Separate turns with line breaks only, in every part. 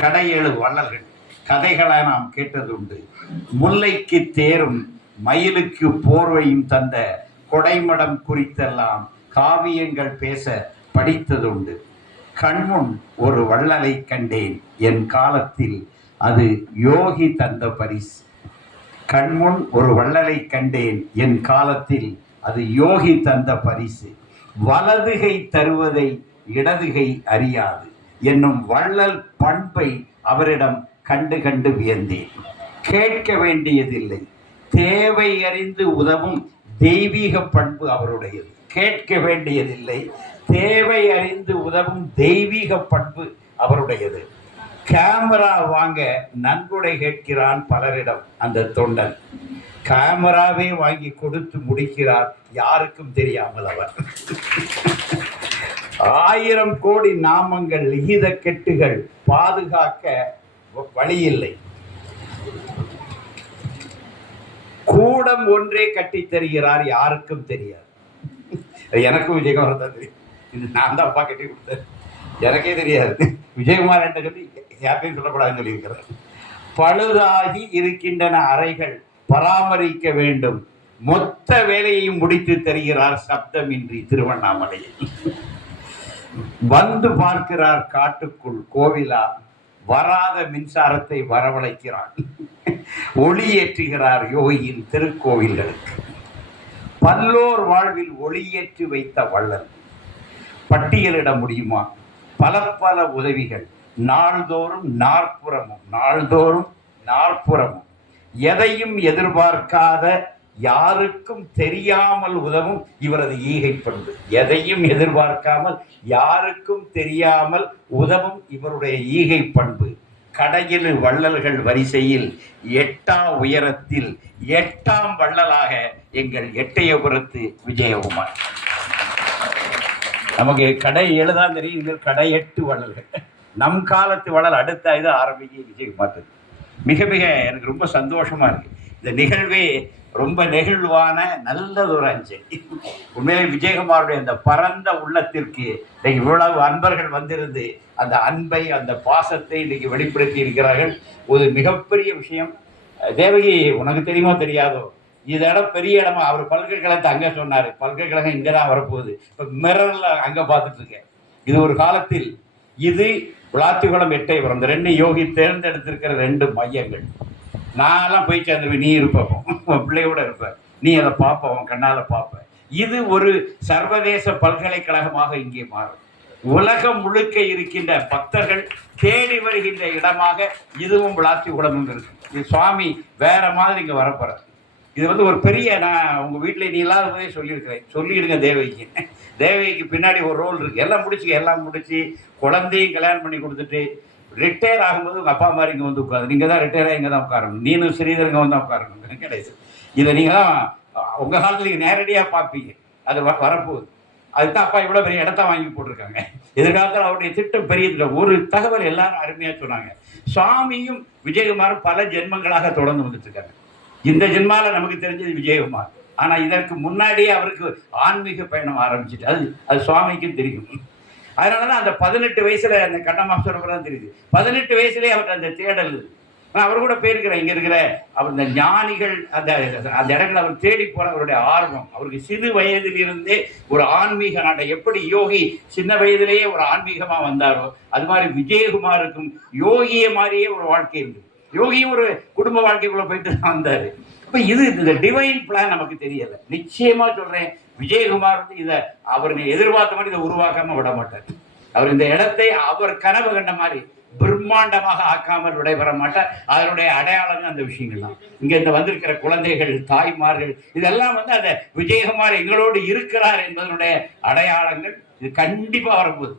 கடையேழு வள்ளல்கள். கதைகளை நாம் கேட்டது உண்டு முல்லைக்கு தேரும் மயிலுக்கு போர்வையும் தந்த கொடைமடம் குறித்தெல்லாம் காவியங்கள் பேச படித்ததுண்டு. கண்முன் ஒரு வள்ளலை கண்டேன். என் காலத்தில் அது யோகி தந்த பரிசு. கண்முன் ஒரு வள்ளலை கண்டேன். என் காலத்தில் அது யோகி தந்த பரிசு. வலதுகை தருவதை இடதுகை அறியாது. என்னும் வள்ளல் பண்பை அவரிடம் கண்டு கண்டு வியந்தேன். கேட்க வேண்டியதில்லை. தேவை அறிந்து உதவும் தெய்வீக பண்பு அவருடையது. கேட்க வேண்டியதில்லை. தேவை அறிந்து உதவும் தெய்வீக பண்பு அவருடையது. கேமரா வாங்க நன்கொடை கேட்கிறான் பலரிடம் அந்த தொண்டன். கேமராவே வாங்கி கொடுத்து முடிக்கிறார் யாருக்கும் தெரியாமல் அவர். ஆயிரம் கோடி நாமங்கள் லிகித கெட்டுகள் பாதுகாக்க வ- வழியில்லை. கூடம் ஒன்றே கட்டித் தருகிறார் யாருக்கும் தெரியாது. எனக்கும் விஜயகுமார் தான் தெரியும். இது நான் தான் அப்பா கட்டி கொடுத்தேன். எனக்கே தெரியாது. விஜயகுமார் என்ற சொல்லி யார்ட்டையும் சொல்லக்கூடாதுன்னு சொல்லியிருக்கிறார். பழுதாகி இருக்கின்றன அறைகள் பராமரிக்க வேண்டும். மொத்த வேலையையும் முடித்து தருகிறார் சப்தமின்றி திருவண்ணாமலையில். வந்து பார்க்கிறார் காட்டுக்குள் கோவிலா வராத மின்சாரத்தை வரவழைக்கிறான். ஒளி ஏற்றுகிறார் யோகியின் திருக்கோவில்களுக்கு. பல்லோர் வாழ்வில் ஒளியேற்றி வைத்த வள்ளல். பட்டியலிட முடியுமா? பல பல உதவிகள். நாள்தோறும் நாற்புறமும் நாள்தோறும் நாற்புறமும். எதையும் எதிர்பார்க்காத யாருக்கும் தெரியாமல் உதவும் இவரது ஈகை பண்பு. எதையும் எதிர்பார்க்காமல் யாருக்கும் தெரியாமல் உதவும் இவருடைய ஈகை பண்பு. கடையில் வள்ளல்கள் வரிசையில் எட்டா உயரத்தில் எட்டாம் வள்ளலாக எங்கள் எட்டயபுரத்து விஜயகுமார். நமக்கு கடை எழுதான் தெரியும் இதில் கடை எட்டு வள்ளல்கள். நம் காலத்து வள்ளல் அடுத்த இது ஆரம்பிக்க விஜயகுமார். மிக மிக எனக்கு ரொம்ப சந்தோஷமா இருக்கு. இந்த நிகழ்வே ரொம்ப நெகிழ்வான நல்லதொரு அஞ்சலி உண்மையிலே விஜயகுமாருடைய அந்த பரந்த உள்ளத்திற்கு இன்னைக்கு இவ்வளவு அன்பர்கள் வந்திருந்து அந்த அன்பை அந்த பாசத்தை இன்னைக்கு வெளிப்படுத்தி இருக்கிறார்கள். ஒரு மிகப்பெரிய விஷயம். தேவகி உனக்கு தெரியுமோ தெரியாதோ? இது இடம் பெரிய இடமா அவர் பல்கலைக்கழகத்தை அங்கே சொன்னார். பல்கலைக்கழகம் இங்கே தான் வரப்போகுது. இப்போ மிரரில் அங்கே பார்த்துட்டு இருக்கேன். இது ஒரு காலத்தில் இது விளாத்திக்குளம் எட்டை இந்த ரெண்டு யோகி தேர்ந்தெடுத்திருக்கிற ரெண்டு மையங்கள். நான்லாம் போய் சேர்ந்துருவேன் நீ இருப்ப உன் பிள்ளையோட இருப்ப. நீ அதை பார்ப்ப உன் கண்ணால் பார்ப்ப. இது ஒரு சர்வதேச பல்கலைக்கழகமாக இங்கே மாறும். உலகம் முழுக்க இருக்கின்ற பக்தர்கள் தேடி வருகின்ற இடமாக இதுவும் விளாத்தி குளமும் இருக்கு. இது சுவாமி வேற மாதிரி இங்கே வரப்போறார். இது வந்து ஒரு பெரிய நான் உங்கள் வீட்டில் நீ இல்லாத போதே சொல்லியிருக்கிறேன். சொல்லிடுங்க தேவகிக்கு. தேவகிக்கு பின்னாடி ஒரு ரோல் இருக்கு. எல்லாம் முடிச்சு எல்லாம் முடிச்சு குழந்தையும் கல்யாணம் பண்ணி கொடுத்துட்டு ரிட்டையர் ஆகும்போது உங்கள் அப்பா மாதிரி இங்கே வந்து உட்காரு நீங்கள் தான் ரிட்டையராக இங்கே தான் உட்காரணும். நீனும் ஸ்ரீதரங்க வந்து உட்காரணும். கிடையாது இதை? நீங்கள் தான் உங்கள் காலத்தில் நீங்கள் நேரடியாக பார்ப்பீங்க. அது வ- வரப்போகுது. அதுதான் அப்பா இவ்வளோ பெரிய இடத்த வாங்கி போட்டிருக்காங்க. எதிர்காலத்தில் அவருடைய திட்டம் பெரிய திட்டம் ஒரு தகவல் எல்லாரும் அருமையாக சொன்னாங்க. சுவாமியும் விஜயகுமாரும் பல ஜென்மங்களாக தொடர்ந்து வந்துட்டுருக்காங்க. இந்த ஜென்மால நமக்கு தெரிஞ்சது விஜயகுமார். ஆனா இதற்கு முன்னாடியே அவருக்கு ஆன்மீக பயணம் ஆரம்பிச்சிட்டு அது அது சுவாமிக்கும் தெரியும். அதனால தான் அந்த பதினெட்டு வயசுல அந்த கண்ணமாஸ்வரம் தான் தெரியுது. பதினெட்டு வயசுலேயே அவர்கிட்ட அந்த தேடல் நான் அவர் கூட போயிருக்கிறேன் இங்கே இருக்கிற அவர் இந்த ஞானிகள் அந்த அந்த இடங்களை அவர் தேடி போன அவருடைய ஆர்வம். அவருக்கு சிறு வயதிலிருந்தே ஒரு ஆன்மீக நாட்டை எப்படி யோகி சின்ன வயதிலேயே ஒரு ஆன்மீகமாக வந்தாரோ அது மாதிரி விஜயகுமாருக்கும் யோகிய மாதிரியே ஒரு வாழ்க்கை இருந்தது. யோகி ஒரு குடும்ப வாழ்க்கைக்குள்ளே போயிட்டு தான் வந்தார். இப்போ இது இந்த டிவைன் பிளான் நமக்கு தெரியலை. நிச்சயமாக சொல்கிறேன் விஜயகுமார் வந்து இதை அவர் எதிர்பார்த்த மாதிரி இதை உருவாக்காம விட மாட்டார். அவர் இந்த இடத்தை அவர் கனவு கண்ட மாதிரி பிரம்மாண்டமாக ஆக்காமல் விடைபெற மாட்டார். அதனுடைய அடையாளங்கள் அந்த விஷயங்கள்லாம் இங்க இந்த வந்திருக்கிற குழந்தைகள் தாய்மார்கள் இதெல்லாம் வந்து அந்த விஜயகுமார் எங்களோடு இருக்கிறார் என்பதனுடைய அடையாளங்கள் இது கண்டிப்பா வரும்போது.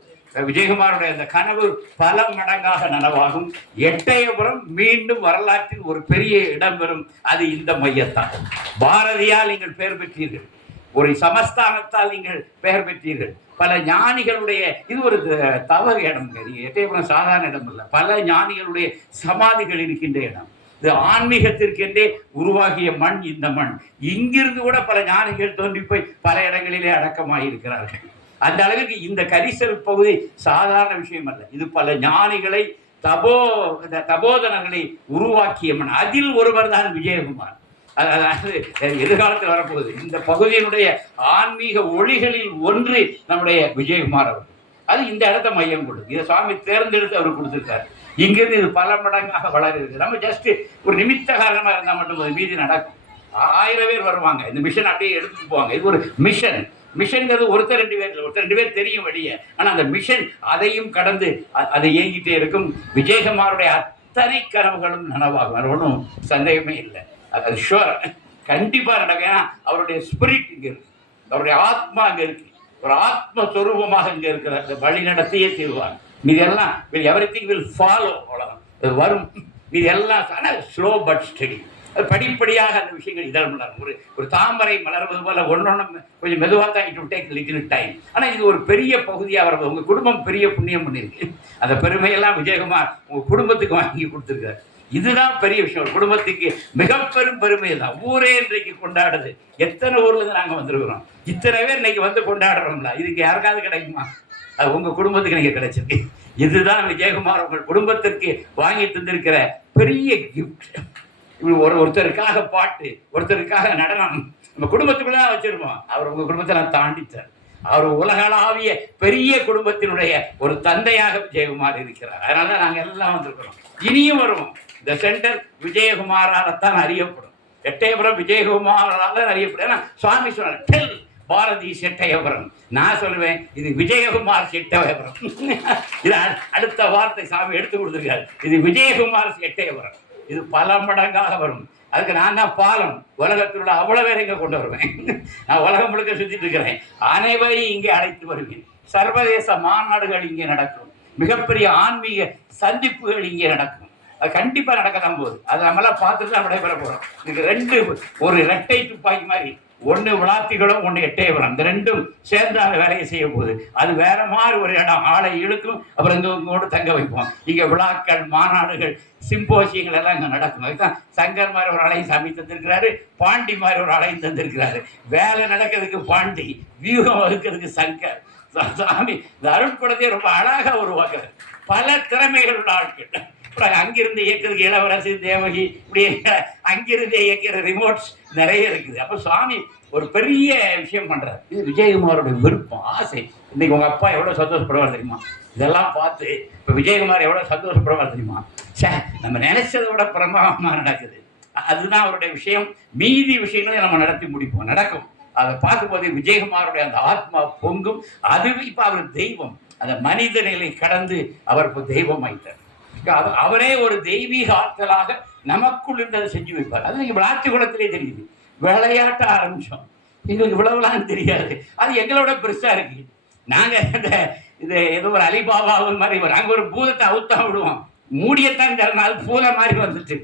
விஜயகுமாருடைய அந்த கனவு பல மடங்காக நனவாகும். எட்டயபுரம் மீண்டும் வரலாற்றில் ஒரு பெரிய இடம் பெறும். அது இந்த மையத்தான். பாரதியால் நீங்கள் பெயர் பெற்றீர்கள். ஒரு சமஸ்தானத்தால் நீங்கள் பெயர் பெற்றீர்கள். பல ஞானிகளுடைய இது ஒரு தவறு இடம் இது எட்டயபுரம் சாதாரண இடம் இல்லை பல ஞானிகளுடைய சமாதிகள் இருக்கின்ற இடம். இது ஆன்மீகத்திற்கென்றே உருவாகிய மண் இந்த மண். இங்கிருந்து கூட பல ஞானிகள் தோன்றி போய் பல இடங்களிலே அடக்கமாயிருக்கிறார்கள். அந்த அளவுக்கு இந்த கரிசல் பகுதி சாதாரண விஷயம் அல்ல. இது பல ஞானிகளை தபோ இந்த தபோதனங்களை உருவாக்கிய மண். அதில் ஒருவர் தான் விஜயகுமார். அதாவது எதிர்காலத்தில் வரப்போகுது. இந்த பகுதியினுடைய ஆன்மீக ஒளிகளில் ஒன்று நம்முடைய விஜயகுமார் அவர் அது இந்த இடத்த மையம் கொடுது இதை சுவாமி தேர்ந்தெடுத்து அவர் கொடுத்துருக்காரு. இங்கிருந்து இது பல மடங்காக வளருது. நம்ம ஜஸ்ட் ஒரு நிமித்த காரணமாக இருந்தால் மட்டும் அது மீதி நடக்கும். ஆயிரம் பேர் வருவாங்க. இந்த மிஷன் அப்படியே எடுத்துட்டு போவாங்க. இது ஒரு மிஷன் மிஷன்கிறது ஒருத்தர் ரெண்டு பேர் இல்லை. ஒருத்தர் ரெண்டு பேர் தெரியும் வெளியே ஆனால் அந்த மிஷன் அதையும் கடந்து அதை இயங்கிட்டே இருக்கும். விஜயகுமாருடைய அத்தனை கனவுகளும் நனவாகும். அது ஒன்றும் சந்தேகமே இல்லை. அது- ஷுவர் கண்டிப்பாக நடக்கும். ஏன்னா அவருடைய ஸ்பிரிட் இங்கே இருக்கு. அவருடைய ஆத்மா அங்கே இருக்கு. ஒரு ஆத்ம இங்கே இருக்கிற அந்த வழி நடத்தியே தீர்வாங்க மீது எல்லாம் எவ்ரி திங் வில் ஃபாலோ அவ்வளோதான் வரும். மீது எல்லாம் ஆனால் ஸ்லோ பட் ஸ்டடி அது படிப்படியாக அந்த விஷயங்கள் இதழ் மலரும் ஒரு ஒரு தாமரை மலர்வது போல ஒன்னொன்று கொஞ்சம் மெதுவாக தான் இட் டேக் லிட்டில் டைம் ஆனால் இது ஒரு பெரிய பகுதியாக வருது. உங்கள் குடும்பம் பெரிய புண்ணியம் பண்ணியிருக்கு அந்த பெருமையெல்லாம் விஜயகுமார் உங்கள் குடும்பத்துக்கு வாங்கி கொடுத்துருக்காரு இதுதான் பெரிய விஷயம். ஒரு குடும்பத்துக்கு மிக பெரும் பெருமை தான் ஊரே இன்றைக்கு கொண்டாடுது. எத்தனை ஊர்ல இருந்து நாங்கள் வந்திருக்கிறோம்? இத்தனை பேர் இன்னைக்கு வந்து கொண்டாடுறோம்ல. இதுக்கு யாருக்காவது கிடைக்குமா? அது உங்க குடும்பத்துக்கு நீங்க கிடைச்சிருக்கு. இதுதான் விஜயகுமார் உங்கள் குடும்பத்திற்கு வாங்கி தந்திருக்கிற பெரிய கிஃப்ட் இப்படி ஒரு ஒருத்தருக்காக பாட்டு ஒருத்தருக்காக நடனம் நம்ம குடும்பத்துக்குள்ள தான் வச்சிருப்போம். அவர் உங்க குடும்பத்தை நான் தாண்டித்தார் அவர் உலகளாவிய பெரிய குடும்பத்தினுடைய ஒரு தந்தையாக விஜயகுமார் இருக்கிறார். அதனால தான் நாங்கள் எல்லாம் வந்திருக்கிறோம். இனியும் வருவோம். த சென்டர் விஜயகுமாரால்தான் அறியப்படும். எட்டயபுரம் விஜயகுமாரால தான் அறியப்படும். ஏன்னா சுவாமி சொன்னார் டெல் பாரதி செட்டயபுரம். நான் சொல்லுவேன் இது விஜயகுமார் செட்டயபுரம். இது அடுத்த வார்த்தை சாமி எடுத்து கொடுத்துருக்காரு. இது விஜயகுமார் செட்டயபுரம். இது பல மடங்காக வரும். அதுக்கு நான் தான் பாலம் உலகத்தில் உள்ள அவ்வளோ பேரை இங்கே கொண்டு வருவேன். நான் உலகம் முழுக்க சுற்றிட்டு இருக்கிறேன். அனைவரையும் இங்கே அழைத்து வருவேன் சர்வதேச மாநாடுகள் இங்கே நடக்கும். மிகப்பெரிய ஆன்மீக சந்திப்புகள் இங்கே நடக்கும். அது கண்டிப்பாக நடக்க தான் போகுது. அது நம்மளாம் பார்த்துட்டு தான் விடைபெற போகிறோம் இதுக்கு ரெண்டு ஒரு ரெட்டை துப்பாக்கி மாதிரி ஒன்று விளாத்திகளும் ஒன்று எட்டயபுரம் இந்த ரெண்டும் சேர்ந்து அந்த வேலையை செய்ய போகுது. அது வேற மாதிரி ஒரு இடம். ஆளை இழுக்கும் அப்புறம் இங்கே உங்களோட தங்க வைப்போம். இங்கே விழாக்கள் மாநாடுகள் சிம்போசியங்கள் எல்லாம் இங்கே நடக்கும். அதுதான் சங்கர் மாதிரி ஒரு ஆளையும் சாமி தந்திருக்கிறாரு பாண்டி மாதிரி ஒரு ஆளையும் தந்திருக்கிறாரு. வேலை நடக்கிறதுக்கு பாண்டி வியூகம் வகுக்கிறதுக்கு சங்கர். சாமி இந்த அருட்படத்தை ரொம்ப அழகாக உருவாக்குறது பல திறமைகள் உள்ள ஆட்கள். அங்கிருந்து இயக்குறதுக்கு இளவரசி தேவகி இப்படி அங்கிருந்து இயக்கிற ரிமோட்ஸ் நிறைய இருக்குது. அப்போ சுவாமி ஒரு பெரிய விஷயம் பண்ணுறார் இது விஜயகுமாரோட விருப்பம் ஆசை. இன்னைக்கு உங்கள் அப்பா எவ்வளோ சந்தோஷப்படுவார் தெரியுமா? இதெல்லாம் பார்த்து இப்போ விஜயகுமார் எவ்வளோ சந்தோஷப்படுவார் தெரியுமா? சே நம்ம நினைச்சதோட பிரமாதமாக நடக்குது. அதுதான் அவருடைய விஷயம். மீதி விஷயங்களை நம்ம நடத்தி முடிப்போம். நடக்கும். அதை பார்க்கும்போது விஜயகுமாருடைய அந்த ஆத்மா பொங்கும். அதுவே இப்போ அவர் தெய்வம். அந்த மனித நிலை கடந்து அவர் இப்போ தெய்வம் ஆயிட்டார் அவ- அவரே ஒரு தெய்வீக ஆற்றலாக நமக்குள் இருந்ததை செஞ்சு வைப்பார். அது நீங்கள் விளாத்தி குளத்திலே தெரியுது. விளையாட்ட ஆரம்பிச்சோம். எங்களுக்கு இவ்வளவுலாம் தெரியாது. அது எங்களோட பெருசாக இருக்கு. நாங்கள் இந்த இது ஏதோ ஒரு அலிபாபா மாதிரி நாங்கள் ஒரு பூதத்தை அவுத்தா விடுவோம். மூடியத்தான் தரனால பூனை மாதிரி வந்துட்டு.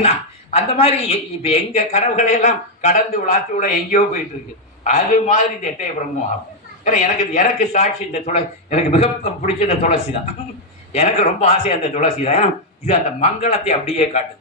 நான் அந்த மாதிரி எ- எங்கள் கனவுகளையெல்லாம் கடந்து விளாத்தி விட எங்கேயோ போயிட்டு இருக்கு அது மாதிரி இந்த எட்டயபுரமும் ஆகும். ஏன்னா எனக்கு எனக்கு சாட்சி இந்த துளசி எனக்கு மிக பிடிச்ச இந்த துளசி தான் எனக்கு ரொம்ப ஆசை அந்த துளசி தான். இது அந்த மங்களத்தை அப்படியே காட்டுது.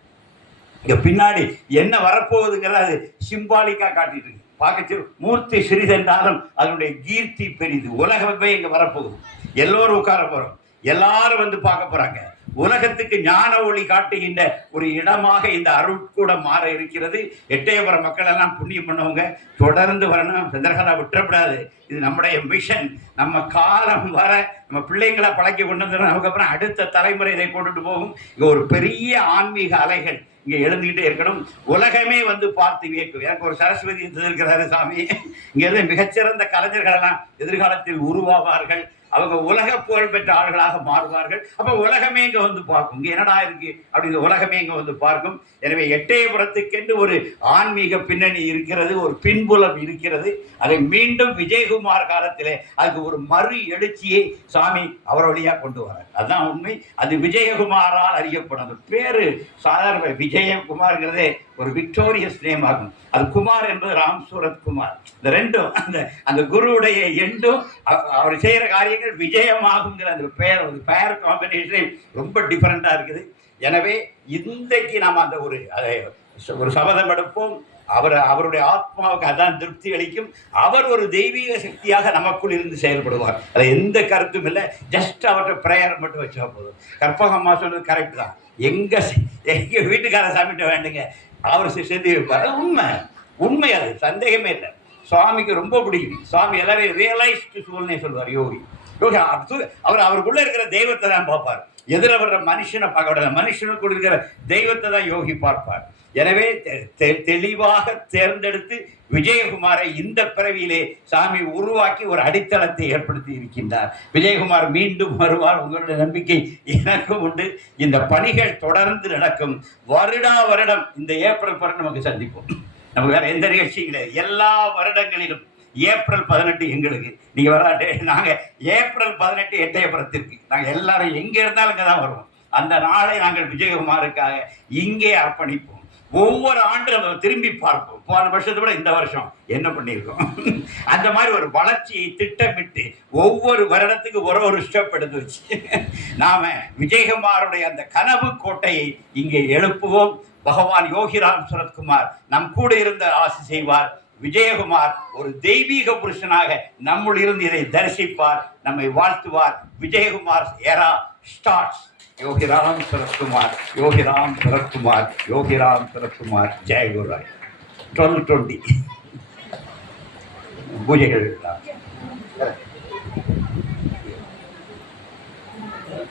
இங்க பின்னாடி என்ன வரப்போகுதுங்கிறத அது சிம்பாலிக்கா காட்டிட்டு இருக்கு. பார்க்க மூர்த்தி சிறிதென்றாலும் அதனுடைய கீர்த்தி பெரிது. உலகமே இங்க வரப்போகுது. எல்லோரும் உட்கார போறோம். எல்லாரும் வந்து பார்க்க போறாங்க. உலகத்துக்கு ஞான ஒளி காட்டுகின்ற ஒரு இடமாக இந்த அருட்கூடம் மாற இருக்கிறது. எட்டயபுர மக்கள் எல்லாம் புண்ணியம் பண்ணவங்க. தொடர்ந்து வரணும். சந்திரகலா விட்டுறப்படாது. இது நம்முடைய மிஷன் நம்ம காலம் வர நம்ம பிள்ளைங்களை பழக்கி கொண்டு வந்துடும் அதுக்கப்புறம் அடுத்த தலைமுறை இதை கொண்டுட்டு போகும். இங்க ஒரு பெரிய ஆன்மீக அலைகள் இங்க எழுந்துகிட்டே இருக்கணும். உலகமே வந்து பார்த்து வியக்கும். எனக்கு ஒரு சரஸ்வதி இருக்கிறாரு சாமி. இங்க இருந்து மிகச்சிறந்த கலைஞர்கள் எல்லாம் எதிர்காலத்தில் உருவாவார்கள். அவங்க உலக புகழ் பெற்ற ஆள்களாக மாறுவார்கள். அப்ப உலகமே இங்க வந்து பார்க்கும். இங்க என்னடா இருக்கு? அப்படிங்கிற உலகமே இங்க வந்து பார்க்கும். எனவே எட்டயபுரத்துக்கென்று ஒரு ஆன்மீக பின்னணி இருக்கிறது ஒரு பின்புலம் இருக்கிறது. அதை மீண்டும் விஜயகுமார் காலத்திலே அதுக்கு ஒரு மறு எழுச்சியை சாமி அவர் வழியா கொண்டு வரார். அதுதான் உண்மை. அது விஜயகுமாரால் அறியப்படும் பேரு. சாதாரண விஜயகுமார்ங்கிறதே ஒரு விக்டோரியஸ் நேம் ஆகும். அது குமார் என்பது ராம் சூரத் குமார் இந்த ரெண்டும் அந்த அந்த குருவுடைய எண்டும் அவர் அவர் காரியம் காரியங்கள் விஜயமாகுங்கிற அந்த பெயர் அந்த பெயர் காம்பினேஷனே ரொம்ப டிஃப்ரெண்ட்டாக இருக்குது. எனவே இன்றைக்கு நாம் அந்த ஒரு அதை ஒரு சபதம் எடுப்போம். அவர் அவருடைய ஆத்மாவுக்கு அதான் திருப்தி அளிக்கும். அவர் ஒரு தெய்வீக சக்தியாக நமக்குள் இருந்து செயல்படுவார். அது எந்த கருத்தும் இல்லை. ஜஸ்ட் அவர்கிட்ட பிரேயர் மட்டும் வச்சா போதும். கற்பகம்மா சொன்னது கரெக்ட் தான். எங்க எங்கள் வீட்டுக்கார சாமிட்ட வேண்டுங்க. அவர் செஞ்சு வைப்பார். உண்மை. உண்மை அது. சந்தேகமே இல்லை. சுவாமிக்கு ரொம்ப பிடிக்கும். சுவாமி எல்லாரையும் ரியலைஸ்டு சூழ்நிலை சொல்வார். யோகி. அவர் அவருக்குள்ள இருக்கிற தெய்வத்தை தான் பார்ப்பார். எதிர வர்ற மனுஷனை பார்க்க விடாது மனுஷனுக்குள்ள இருக்கிற தெய்வத்தை தான் யோகி பார்ப்பார். எனவே தெ- தெ- தெளிவாக தேர்ந்தெடுத்து விஜயகுமாரை இந்த பிறவியிலே சாமி உருவாக்கி ஒரு அடித்தளத்தை ஏற்படுத்தி இருக்கின்றார். விஜயகுமார் மீண்டும் வருவார். உங்களுடைய நம்பிக்கை எனக்கும் உண்டு. இந்த பணிகள் தொடர்ந்து நடக்கும். வருடா வருடம் இந்த ஏப்ரல் பிறகு நமக்கு சந்திப்போம். நமக்கு வேற எந்த நிகழ்ச்சியும் கிடையாது எல்லா வருடங்களிலும் ஏப்ரல் பதினெட்டு எங்களுக்கு. நீங்க வராட்டே நாங்க ஏப்ரல் பதினெட்டு எட்டயபுரத்திற்கு. நாங்க எல்லாரும் எங்க இருந்தாலும் இங்கே தான் வருவோம். அந்த நாளை நாங்கள் விஜயகுமாருக்காக இங்கே அர்ப்பணிப்போம். ஒவ்வொரு ஆண்டு நம்ம திரும்பி பார்ப்போம். போன வருஷத்தை விட இந்த வருஷம் என்ன பண்ணியிருக்கோம்? அந்த மாதிரி ஒரு வளர்ச்சியை திட்டமிட்டு ஒவ்வொரு வருடத்துக்கு ஒரு ஒரு ஸ்டெப் எடுத்து வச்சு நாம விஜயகுமாருடைய அந்த கனவு கோட்டையை இங்கே எழுப்புவோம். பகவான் யோகிராம் சுரத்குமார் நம் கூட இருந்து ஆசி செய்வார். விஜயகுமார் ஒரு தெய்வீக புருஷனாக நம்முள் இருந்து இதை தரிசிப்பார் நம்மை வாழ்த்துவார். Vijayakumar era starts. Yogiram Suratkumar Yogiram Suratkumar Yogiram Suratkumar. ஜெய குருராய். Twelve twenty. பூஜைகள்.